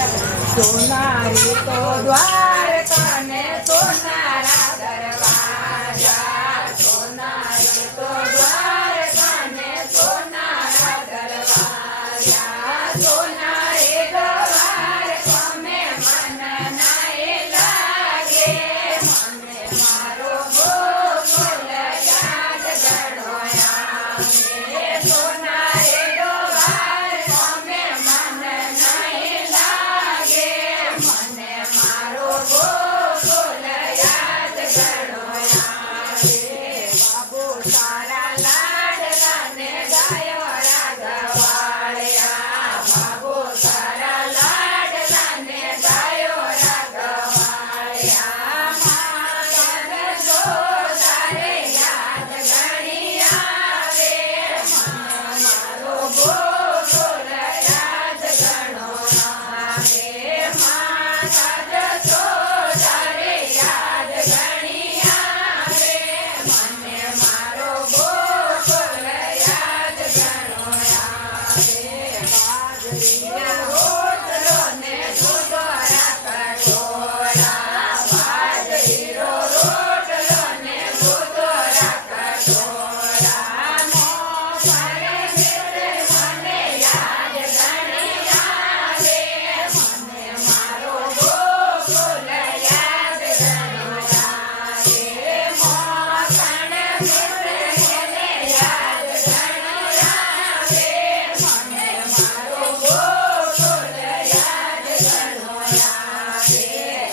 સોનારી તો દ્વારકા ને સોનારા દરવાજા, સોનારી તો દ્વારકા ને સોનારા દરવાજા, સોનારી દ્વારકા મેં મન નાય લાગે, મને મારો ગોકુળ યાદ ઘણો આવે, સોનારી દ્વારકા મેં મન નાય લાગે, મને મારો ગોકુળ યાદ ઘણો આવે, બાબુ તારા લાડલા ને ગાયો રાગવાળ્યા, બાબુ તારા લાડલા ને ગાયો રાગવાળ્યા, માતન જો તારે યાદ ઘણી આવે, મને મારો ગોકુળ યાદ ઘણો આવે, માતન જો તારે યાદ ઘણી આવે, મને મારો ગોકુળ યાદ ઘણો આવે, બાજરીના રોટલો ને દૂધોરા કટોરા, બાજરીનો રોટલો ને દૂધોરા કટોરા, મોફરે મિત્ર મને યાદ ઘણી આવે, મને મારો ગોકુળ યાદ ઘણો આવે, મોસણ મિત્ર મને યાદ ઘણી આવે, મને મારો ગોકુળ યાદ ઘણો આવે,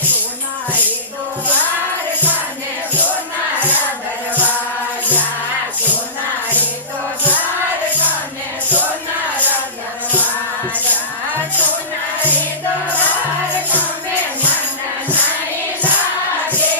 સોનારી દ્વારકા ને સોનારા દરવાજા, સોનારી તો દ્વારકા ને સોનારા દરવાજા, સોનારી દ્વારકા મેં મન નાય લાગે,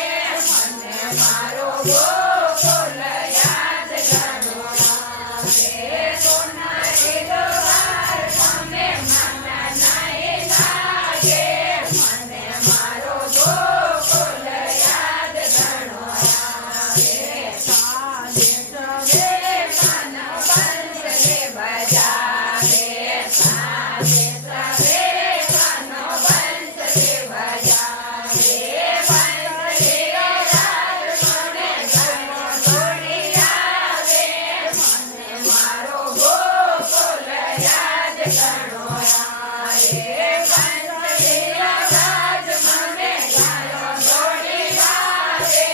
મને મારો ગોકુળ યાદ ઘણો આવે, સોનારી દ્વારકા મેં મન નાય લાગે, મને મારો ગોકુળ યાદ ઘણો આવે, સાંજે સવે કાન બંસરી બજાવે, સાંજે સવે કાન બંસરી બજાવે, બંસરી રાગ મને ઘણો દોડી આવે, મને મારો ગોકુળ યાદ ઘણો આવે, બંસરી રાગ મને ઘણો દોડી આવે,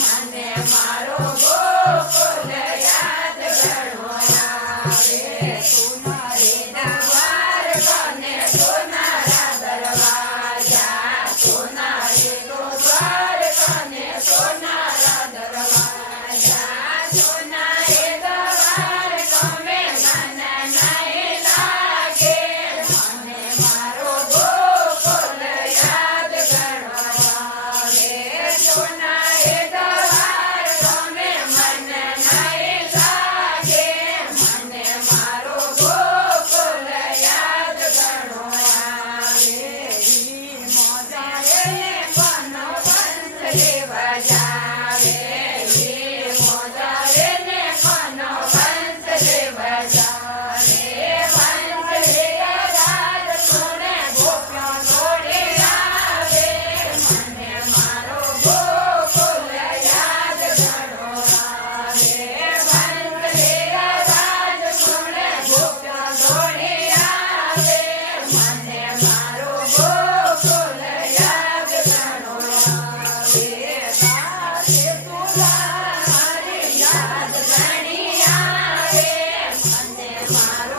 મને મારો ગોકુળ યાદ ઘણો આવે, સોનારી દ્વારકા ને સોનારા દરવાજા, સોનારી તો દ્વારકા ને સોનારા દરવાજા, સોનારી દ્વારકા મેં મન નાય લાગે, મને મારો ગોકુળ યાદ ઘણો આવે, સોનારી દ્વારકા મેં મન નાય લાગે, મને મારો ગોકુળ યાદ ઘણો આવે, ઈ મોજાએ કોનો બંસરી બજાવે, ઈ મોજાએ ને કોનો બંસરી બજાવે, બંસરી રાગ સુણે ગોપ્યો દોડી આવે, મને મારો ગોકુળ યાદ ઘણો આવે, બંસરી રાગ સુણે ગોપ્યો દોડી આવે, મને મારો ગોકુળ યાદ ઘણો આવે, સાથે તુલા મારી યાદ ઘણી આવે, મને મારો